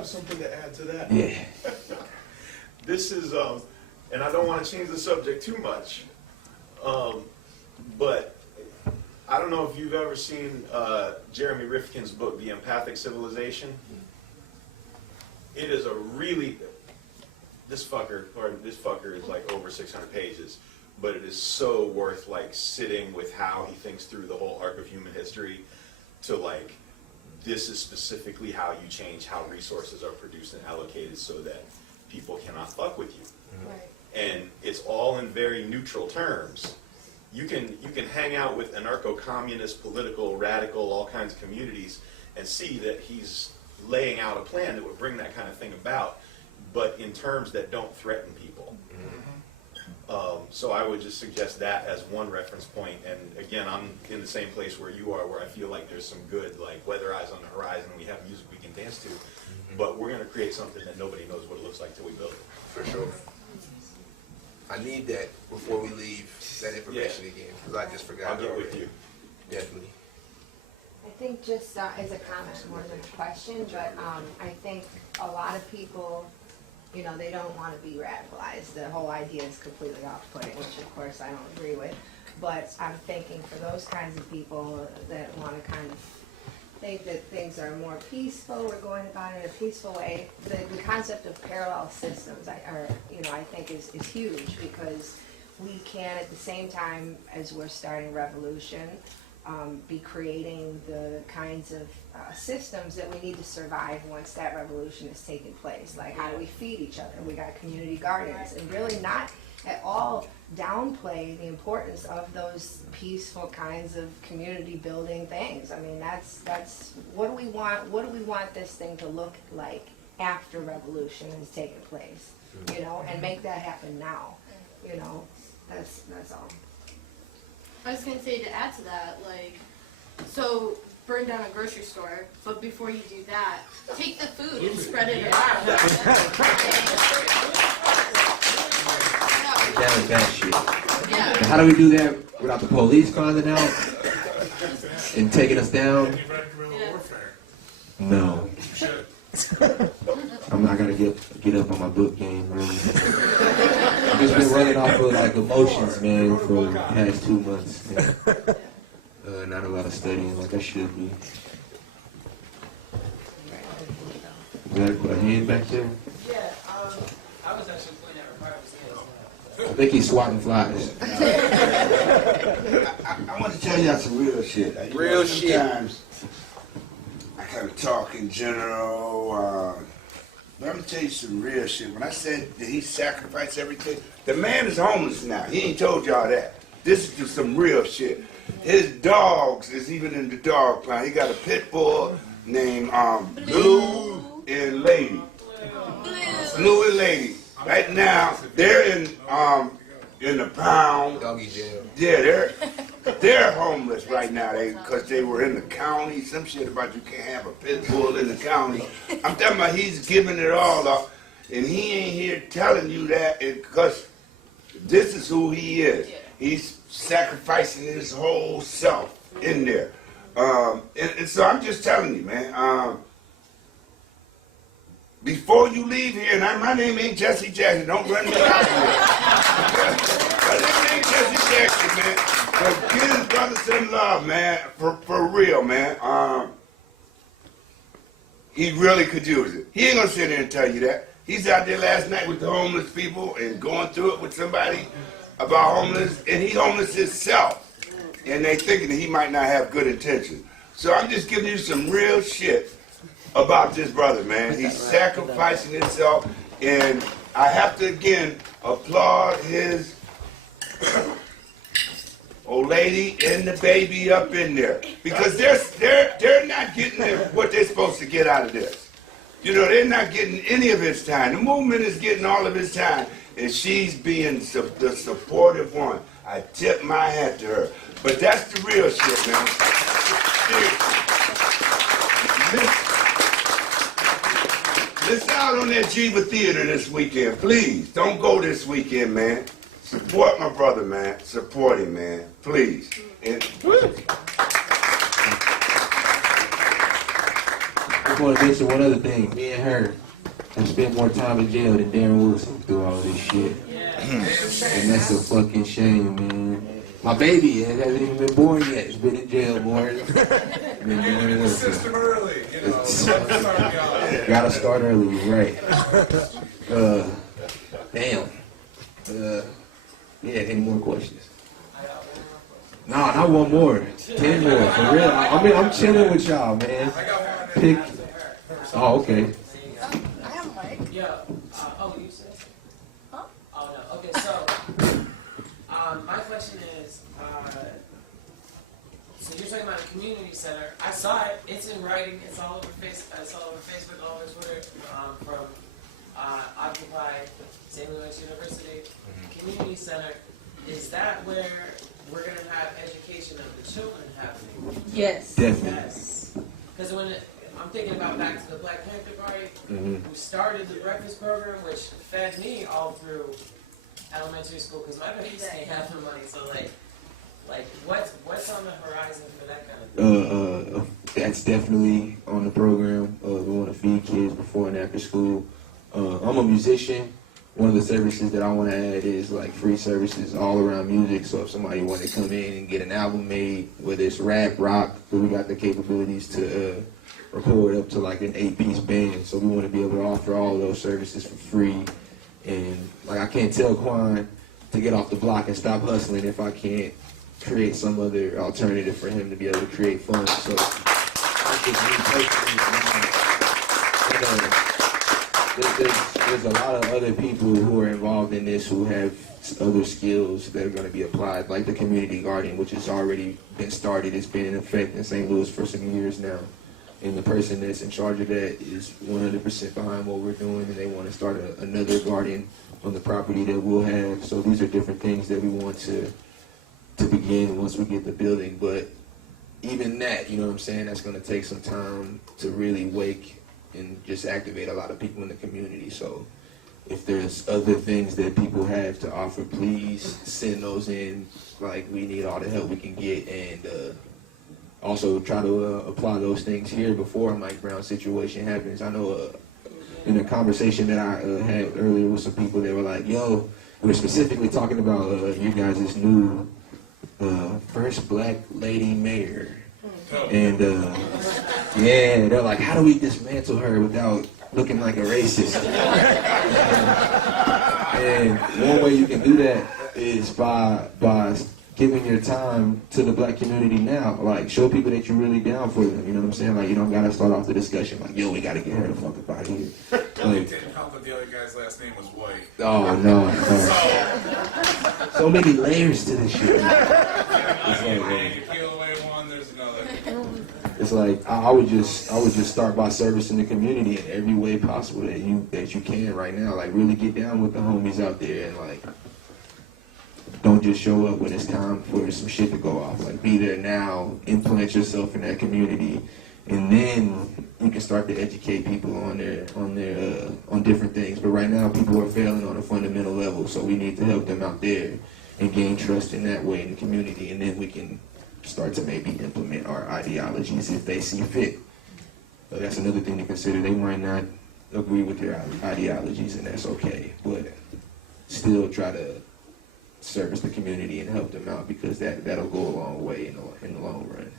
have something to add to that. Yeah. This is, and I don't want to change the subject too much, but I don't know if you've ever seen Jeremy Rifkin's book, The Empathic Civilization. It is a really, this fucker is like over 600 pages, but it is so worth like sitting with how he thinks through the whole arc of human history to like, this is specifically how you change how resources are produced and allocated so that people cannot fuck with you. Right. And it's all in very neutral terms. You can hang out with anarcho-communist, political, radical, all kinds of communities and see that he's laying out a plan that would bring that kind of thing about, but in terms that don't threaten people. So I would just suggest that as one reference point. And again, I'm in the same place where you are, where I feel like there's some good, like weather eyes on the horizon. We have music we can dance to, but we're going to create something that nobody knows what it looks like till we build it. For sure. I need that before we leave, that information again, because I just forgot. I'll get with you. Definitely. I think just as a comment more than a question, but I think a lot of people, you know, they don't want to be radicalized. The whole idea is completely off-putting, which of course I don't agree with. But I'm thinking for those kinds of people that want to kind of think that things are more peaceful, we're going about it in a peaceful way, the concept of parallel systems, I think is huge, because we can, at the same time as we're starting revolution, be creating the kinds of systems that we need to survive once that revolution has taken place. Like, how do we feed each other? We got community gardens, and really not at all downplay the importance of those peaceful kinds of community building things. I mean, that's what do we want this thing to look like after revolution has taken place, you know, and make that happen now, you know. That's all. I was gonna say, to add to that, like, so burn down a grocery store, but before you do that, take the food and spread it around. That was bad shit. Yeah. And how do we do that without the police finding out and taking us down? No. I gotta get up on my book game, really. I've just been running off of like emotions, man, for the past 2 months. Not a lot of studying like I should be. Is that a hand back there? Yeah, I was actually pointing at Ricardo's hands. I think he's swatting flies. I want to tell y'all some real shit. Real shit. Sometimes I kind of talk in general. But I'm going to tell you some real shit. When I said that he sacrificed everything, the man is homeless now. He ain't told y'all that. This is just some real shit. His dogs is even in the dog pound. He got a pit bull named Blue and Lady. Blue and Lady. Right now, they're in the pound. Doggy jail. Yeah, they're homeless right now because they were in the county. Some shit about you can't have a pit bull in the county. I'm talking about he's giving it all up, and he ain't here telling you that because this is who he is. He's sacrificing his whole self in there. And so I'm just telling you, man, before you leave here, and my name ain't Jesse Jackson, don't run me out of here. My name ain't Jesse Jackson, man. But get his brothers in love, man, for real, man. He really could use it. He ain't gonna sit there and tell you that. He's out there last night with the homeless people and going through it with somebody about homeless, and he's homeless himself. And they thinking that he might not have good intentions. So I'm just giving you some real shit about this brother, man. He's sacrificing himself, and I have to again applaud his old lady and the baby up in there, because they're not getting what they're supposed to get out of this. You know, they're not getting any of his time. The movement is getting all of his time, and she's being the supportive one. I tip my hat to her. But that's the real shit, man. Listen out on that Jiva Theater this weekend. Please, don't go this weekend, man. Support my brother, man. Support him, man. Please. And just want to mention one other thing. Me and her have spent more time in jail than Darren Wilson through all this shit. And that's a fucking shame, man. My baby hasn't even been born yet. He's been in jail more than Darren The Wilson. system early, you know. Start young. Gotta start early, you're right. Damn. Yeah, any more questions? Nah, not one more. 10 more, for real. I mean, I'm chilling with y'all, man. Pick. Oh, okay. Yeah. Oh, you said? Huh? Oh, no. Okay, so, my question is, so you're talking about a community center. I saw it. It's in writing. It's all over Facebook, all over Twitter, from Occupy St. Louis University Community Center. Is that where we're going to have education of the children happening? Yes. Definitely. Yes. Because when I'm thinking about back to the Black Panther Party, who started the breakfast program, which fed me all through elementary school, because my parents didn't have the money. So like what's on the horizon for that kind of thing? That's definitely on the program. We want to feed kids before and after school. I'm a musician. One of the services that I want to add is like free services all around music. So if somebody wanted to come in and get an album made, whether it's rap, rock, we got the capabilities to record up to like an 8-piece band. So we want to be able to offer all of those services for free. And like I can't tell Quan to get off the block and stop hustling if I can't create some other alternative for him to be able to create funds. So that's just me personally. There's a lot of other people who are involved in this who have other skills that are going to be applied, like the community garden, which has already been started. It's been in effect in St. Louis for some years now. And the person that's in charge of that is 100% behind what we're doing, and they want to start another garden on the property that we'll have. So these are different things that we want to begin once we get the building. But even that, you know what I'm saying, that's going to take some time to really wake and just activate a lot of people in the community. So if there's other things that people have to offer, please send those in. Like, we need all the help we can get, and also try to apply those things here before a Mike Brown situation happens. I know in a conversation that I had earlier with some people, they were like, yo, we were specifically talking about you guys' new first black lady mayor. And yeah, they're like, how do we dismantle her without looking like a racist? And one way you can do that is by giving your time to the black community now. Like, show people that you're really down for them. You know what I'm saying? Like, you don't gotta start off the discussion like, yo, we gotta get her the fuck up out of here. It didn't help that the other guy's last name was White. Oh no. So many layers to this shit. It's like I would just start by servicing the community in every way possible that you can right now. Like, really get down with the homies out there, and like, don't just show up when it's time for some shit to go off. Like, be there now, implant yourself in that community, and then you can start to educate people on different things. But right now, people are failing on a fundamental level, so we need to help them out there and gain trust in that way in the community, and then we can start to maybe implement our ideologies if they see fit. But that's another thing to consider. They might not agree with your ideologies, and that's okay. But still try to service the community and help them out, because that'll go a long way in the long run.